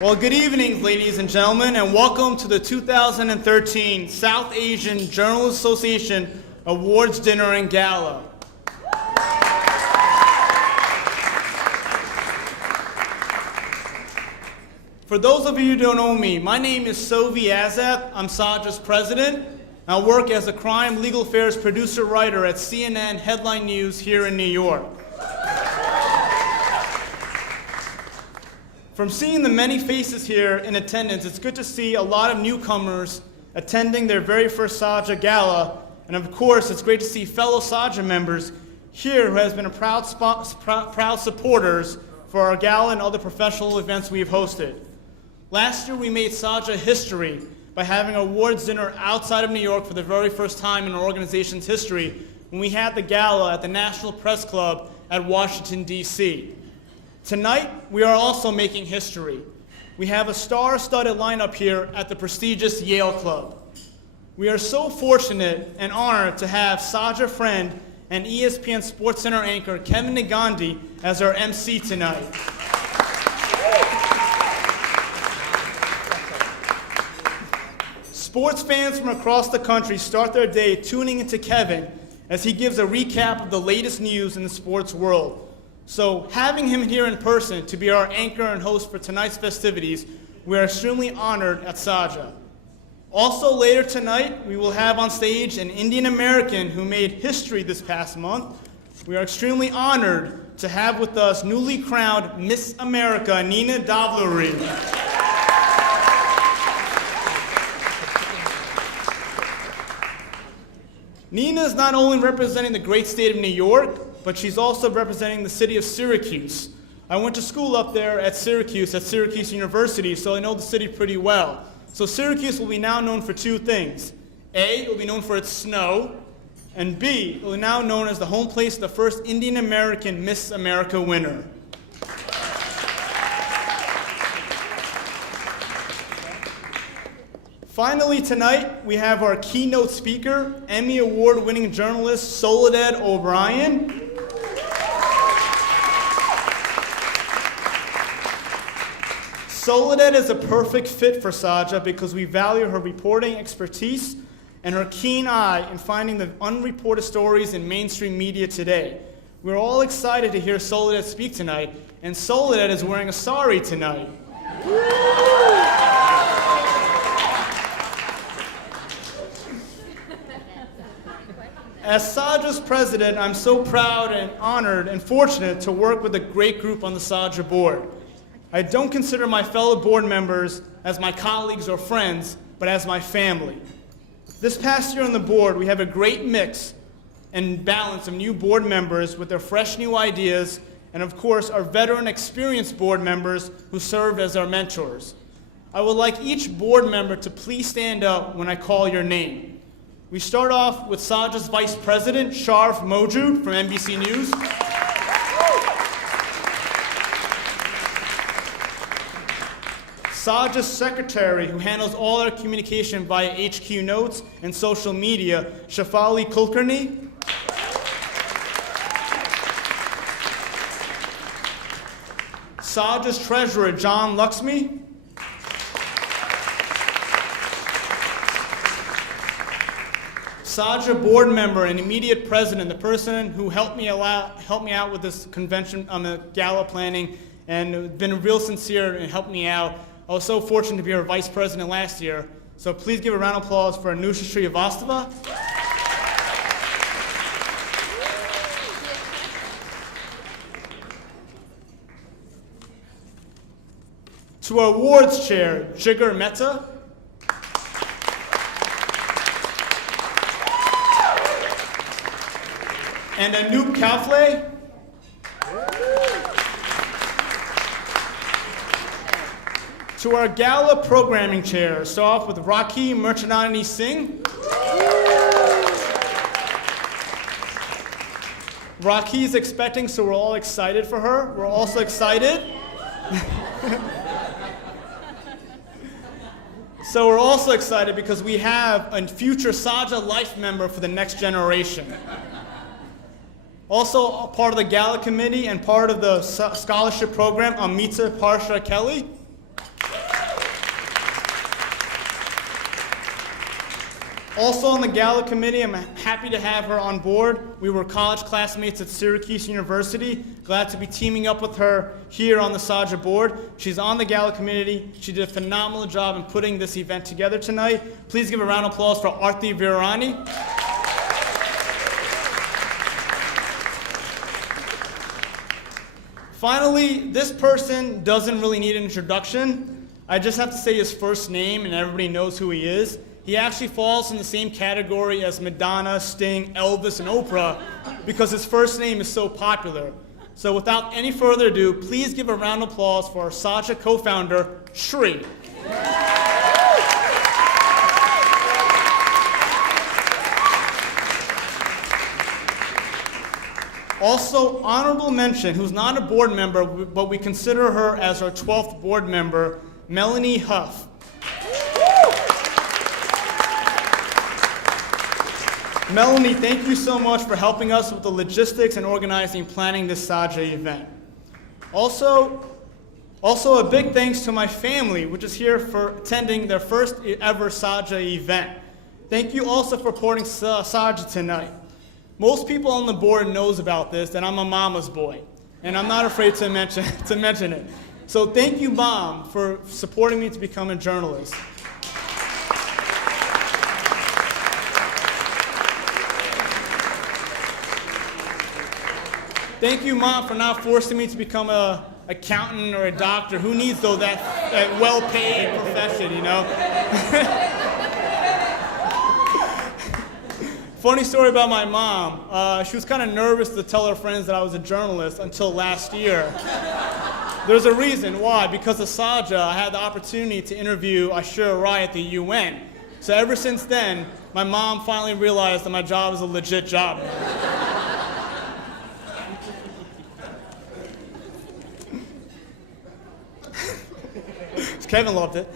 Well, good evening, ladies and gentlemen, and welcome to the 2013 South Asian Journalists Association Awards Dinner and Gala. For those of you who don't know me, my name is Sovy. I'm SAJA's president. I work as a crime legal affairs producer-writer at CNN Headline News here in New York. From seeing the many faces here in attendance, it's good to see a lot of newcomers attending their very first SAJA Gala, and of course, it's great to see fellow SAJA members here who has been proud supporters for our Gala and other professional events we've hosted. Last year, we made SAJA history by having an awards dinner outside of New York for the very first time in our organization's history when we had the Gala at the National Press Club at Washington, D.C. Tonight, we are also making history. We have a star-studded lineup here at the prestigious Yale Club. We are so fortunate and honored to have SAJA friend and ESPN SportsCenter anchor Kevin Negandhi as our MC tonight. Sports fans from across the country start their day tuning into Kevin as he gives a recap of the latest news in the sports world. So having him here in person to be our anchor and host for tonight's festivities, we are extremely honored at SAJA. Also later tonight, we will have on stage an Indian American who made history this past month. We are extremely honored to have with us newly crowned Miss America, Nina Davluri. Nina is not only representing the great state of New York, but she's also representing the city of Syracuse. I went to school up there at Syracuse University, so I know the city pretty well. So Syracuse will be now known for two things. A, it will be known for its snow, and B, it will be now known as the home place of the first Indian American Miss America winner. Finally tonight, we have our keynote speaker, Emmy Award-winning journalist Soledad O'Brien. Soledad is a perfect fit for SAJA because we value her reporting expertise and her keen eye in finding the unreported stories in mainstream media today. We're all excited to hear Soledad speak tonight, and Soledad is wearing a sari tonight. As SAJA's president, I'm so proud and honored and fortunate to work with a great group on the SAJA board. I don't consider my fellow board members as my colleagues or friends, but as my family. This past year on the board, we have a great mix and balance of new board members with their fresh new ideas, and of course, our veteran experienced board members who served as our mentors. I would like each board member to please stand up when I call your name. We start off with SAJA's Vice President, Sharf Mojood from NBC News. SAJA's Secretary, who handles all our communication via HQ Notes and social media, Shafali Kulkarni. SAJA's Treasurer, John Luxmi. SAJA board member and immediate president, the person who helped me out with this convention on the Gala planning and been real sincere and helped me out. I was so fortunate to be our vice president last year. So please give a round of applause for Anusha Srivastava. To our awards chair, Jigar Mehta. And Anoop Kaufle. To our Gala programming chair, start off with Rakhi Merchandani Singh. Rakhi's expecting, so we're all excited for her. We're also excited. So we're also excited because we have a future SAJA Life member for the next generation. Also a part of the Gala committee and part of the scholarship program, Amita Parsha Kelly. Also on the Gala committee, I'm happy to have her on board. We were college classmates at Syracuse University. Glad to be teaming up with her here on the SAJA board. She's on the Gala committee. She did a phenomenal job in putting this event together tonight. Please give a round of applause for Arti Virani. Finally, this person doesn't really need an introduction. I just have to say his first name and everybody knows who he is. He actually falls in the same category as Madonna, Sting, Elvis, and Oprah because his first name is so popular. So without any further ado, please give a round of applause for our SAJA co-founder, Shri. Also, honorable mention, who's not a board member, but we consider her as our 12th board member, Melanie Huff. Melanie, thank you so much for helping us with the logistics and organizing and planning this SAJA event. Also a big thanks to my family, which is here for attending their first ever SAJA event. Thank you also for supporting SAJA tonight. Most people on the board knows about this, that I'm a mama's boy, and I'm not afraid to mention it. So thank you, Mom, for supporting me to become a journalist. Thank you, Mom, for not forcing me to become an accountant or a doctor. Who needs, though, that well-paid profession, you know? Funny story about my mom. She was kind of nervous to tell her friends that I was a journalist until last year. There's a reason why. Because of SAJA, I had the opportunity to interview Ashura Rai at the UN. So ever since then, my mom finally realized that my job is a legit job. Kevin loved it.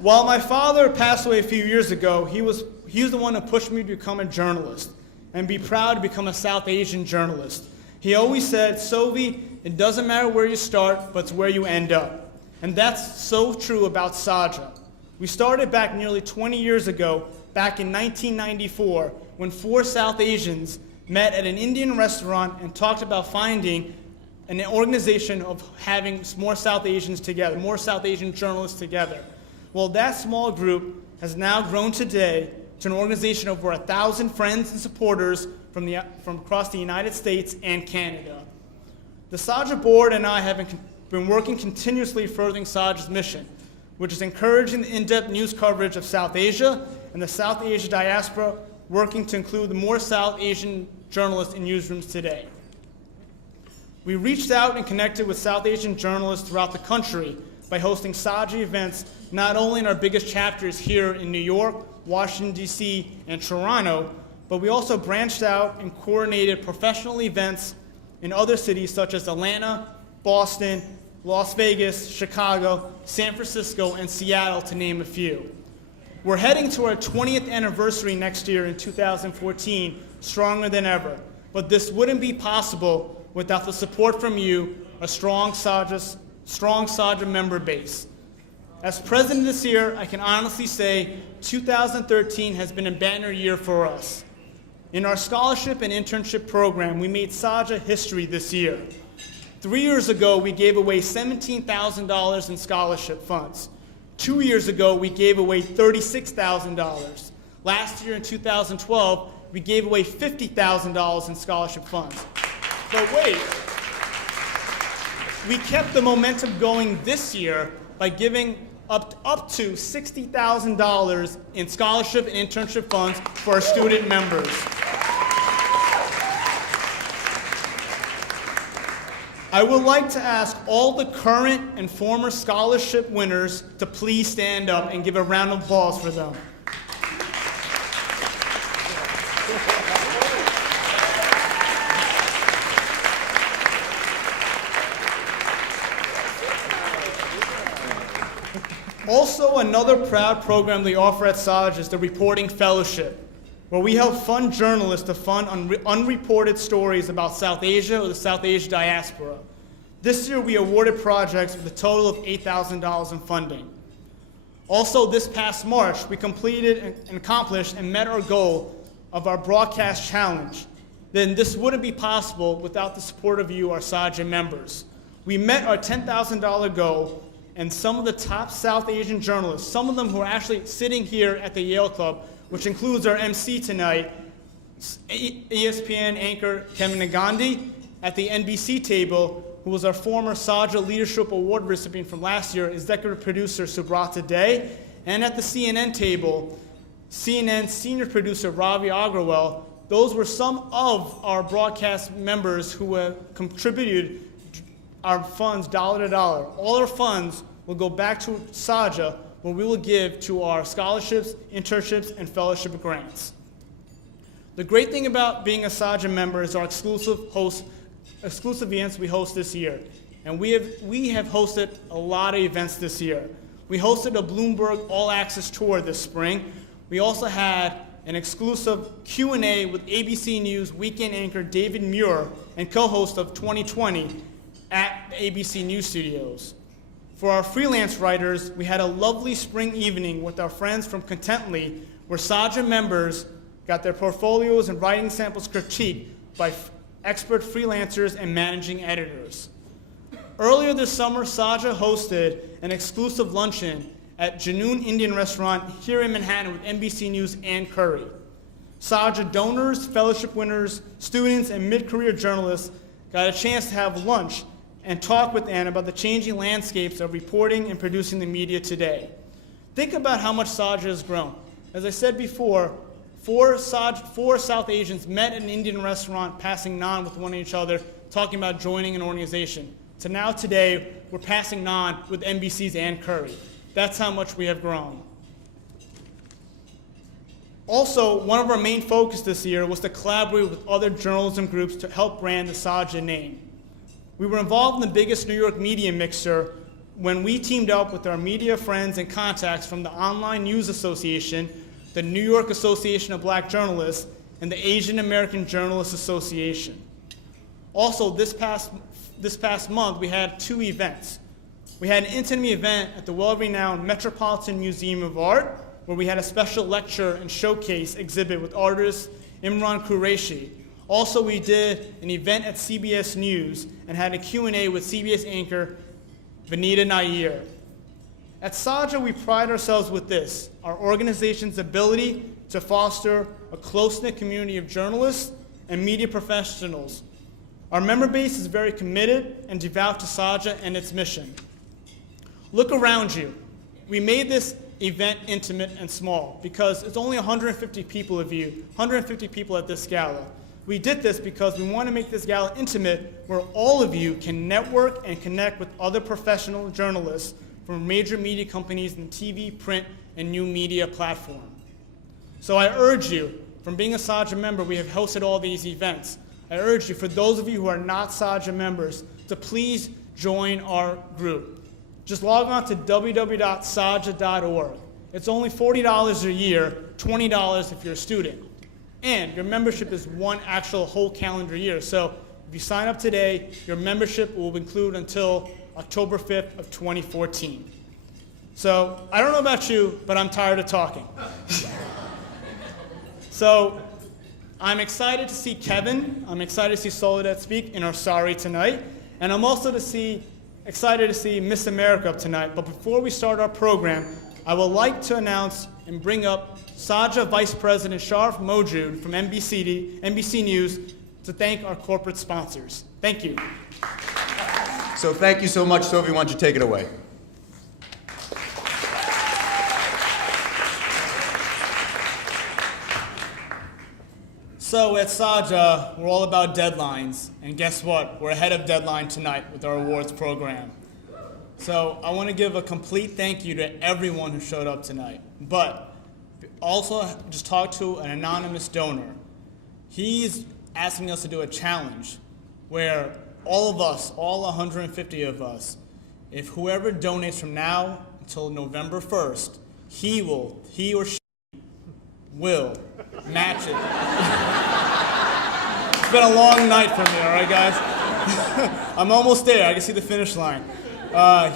While my father passed away a few years ago, he was the one who pushed me to become a journalist and be proud to become a South Asian journalist. He always said, Sovy, it doesn't matter where you start, but it's where you end up. And that's so true about SAJA. We started back nearly 20 years ago, back in 1994, when 4 South Asians met at an Indian restaurant and talked about finding an organization of having more South Asians together, more South Asian journalists together. Well, that small group has now grown today to an organization of over 1,000 friends and supporters from across the United States and Canada. The SAJA board and I have been working continuously furthering SAJA's mission, which is encouraging the in-depth news coverage of South Asia and the South Asia diaspora, working to include more South Asian journalists in newsrooms today. We reached out and connected with South Asian journalists throughout the country by hosting SAJA events, not only in our biggest chapters here in New York, Washington, D.C., and Toronto, but we also branched out and coordinated professional events in other cities such as Atlanta, Boston, Las Vegas, Chicago, San Francisco, and Seattle, to name a few. We're heading to our 20th anniversary next year in 2014, stronger than ever, but this wouldn't be possible without the support from you, a strong SAJA member base. As president this year, I can honestly say 2013 has been a banner year for us. In our scholarship and internship program, we made SAJA history this year. 3 years ago, we gave away $17,000 in scholarship funds. 2 years ago, we gave away $36,000. Last year in 2012, we gave away $50,000 in scholarship funds. But wait, we kept the momentum going this year by giving up to $60,000 in scholarship and internship funds for our student members. I would like to ask all the current and former scholarship winners to please stand up and give a round of applause for them. Also, another proud program they offer at SAJA is the Reporting Fellowship, where we help fund journalists to fund unreported stories about South Asia or the South Asia diaspora. This year, we awarded projects with a total of $8,000 in funding. Also, this past March, we completed and accomplished and met our goal of our broadcast challenge. Then this wouldn't be possible without the support of you, our SAJA members. We met our $10,000 goal, and some of the top South Asian journalists, some of them who are actually sitting here at the Yale Club, which includes our MC tonight, ESPN anchor Kevin Nagandi, at the NBC table, who was our former SAJA Leadership Award recipient from last year, executive producer Subrata Day, and at the CNN table, CNN senior producer Ravi Agrawal. Those were some of our broadcast members who have contributed our funds dollar to dollar. All our funds will go back to SAJA, where we will give to our scholarships, internships, and fellowship grants. The great thing about being a SAJA member is our exclusive events we host this year. And we have hosted a lot of events this year. We hosted a Bloomberg All Access Tour this spring. We also had an exclusive Q&A with ABC News weekend anchor David Muir and co-host of 2020 at the ABC News Studios. For our freelance writers, we had a lovely spring evening with our friends from Contently, where SAJA members got their portfolios and writing samples critiqued by expert freelancers and managing editors. Earlier this summer, SAJA hosted an exclusive luncheon at Janoon Indian Restaurant here in Manhattan with NBC News Ann Curry. SAJA donors, fellowship winners, students, and mid-career journalists got a chance to have lunch and talk with Ann about the changing landscapes of reporting and producing the media today. Think about how much SAJA has grown. As I said before, four South Asians met at an Indian restaurant, passing naan with one each other, talking about joining an organization. To now today, we're passing naan with NBC's Ann Curry. That's how much we have grown. Also, one of our main focus this year was to collaborate with other journalism groups to help brand the SAJA name. We were involved in the biggest New York media mixer when we teamed up with our media friends and contacts from the Online News Association, the New York Association of Black Journalists, and the Asian American Journalists Association. Also, this past month, we had two events. We had an intimate event at the well-renowned Metropolitan Museum of Art, where we had a special lecture and showcase exhibit with artist Imran Qureshi. Also, we did an event at CBS News and had a Q&A with CBS anchor Vanita Nair. At SAJA, we pride ourselves with this, our organization's ability to foster a close-knit community of journalists and media professionals. Our member base is very committed and devout to SAJA and its mission. Look around you. We made this event intimate and small because it's only 150 people at this gala. We did this because we want to make this gala intimate where all of you can network and connect with other professional journalists from major media companies in TV, print, and new media platform. So I urge you, from being a SAJA member, we have hosted all these events. I urge you, for those of you who are not SAJA members, to please join our group. Just log on to www.saja.org. It's only $40 a year, $20 if you're a student. And your membership is one actual whole calendar year. So if you sign up today, your membership will include until October 5th of 2014. So I don't know about you, but I'm tired of talking. So I'm excited to see Kevin. I'm excited to see Soledad speak in our Sorry tonight. And I'm also excited to see Miss America up tonight. But before we start our program, I would like to announce and bring up SAJA Vice President Sharaf Mojood from NBC News to thank our corporate sponsors. Thank you. So thank you so much, Sovy. Why don't you take it away? So at SAJA, we're all about deadlines. And guess what? We're ahead of deadline tonight with our awards program. So I want to give a complete thank you to everyone who showed up tonight. But also just talk to an anonymous donor. He's asking us to do a challenge where all of us, all 150 of us, if whoever donates from now until November 1st, he or she will match it. It's been a long night for me, all right, guys? I'm almost there. I can see the finish line.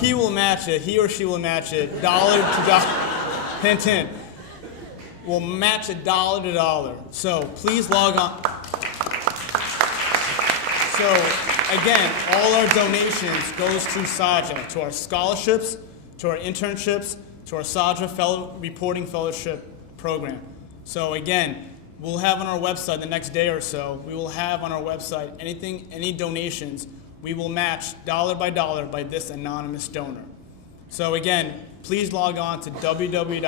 He will match it. He or she will match it. Dollar to dollar. Hint, hint. Will match it dollar to dollar. So please log on. So again, all our donations goes to SAJA, to our scholarships, to our internships, to our SAJA reporting fellowship program. So again, we'll have on our website the next day or so, we will have on our website any donations we will match dollar by this anonymous donor. So again, please log on to www.saja.org.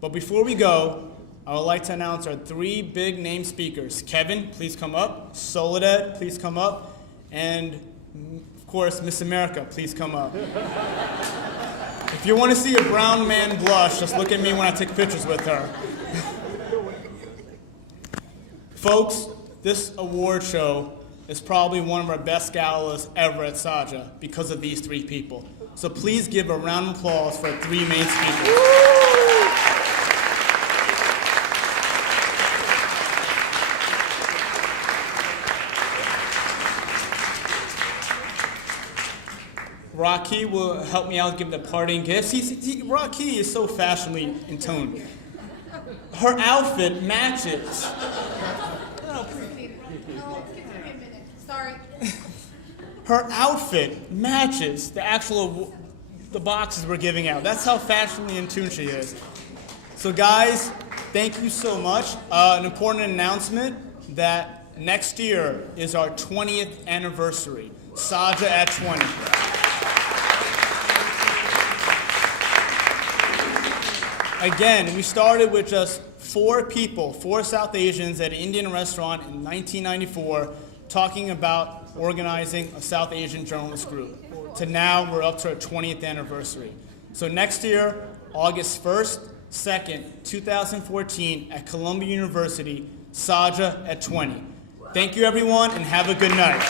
But before we go, I would like to announce our 3 big name speakers. Kevin, please come up. Soledad, please come up. And of course, Miss America, please come up. If you want to see a brown man blush, just look at me when I take pictures with her. Folks, this award show is probably one of our best galas ever at SAJA because of these 3 people. So please give a round of applause for our 3 main speakers. Rocky will help me out give the parting gifts. Rocky is so fashionably in tone. Her outfit matches. Sorry. Her outfit matches the boxes we're giving out. That's how fashionably in tune she is. So guys, thank you so much. An important announcement that next year is our 20th anniversary. SAJA at 20. Again, we started with just 4 people, 4 South Asians at an Indian restaurant in 1994 talking about organizing a South Asian journalist group. To now, we're up to our 20th anniversary. So next year, August 1st, 2nd, 2014 at Columbia University, SAJA at 20. Thank you everyone and have a good night.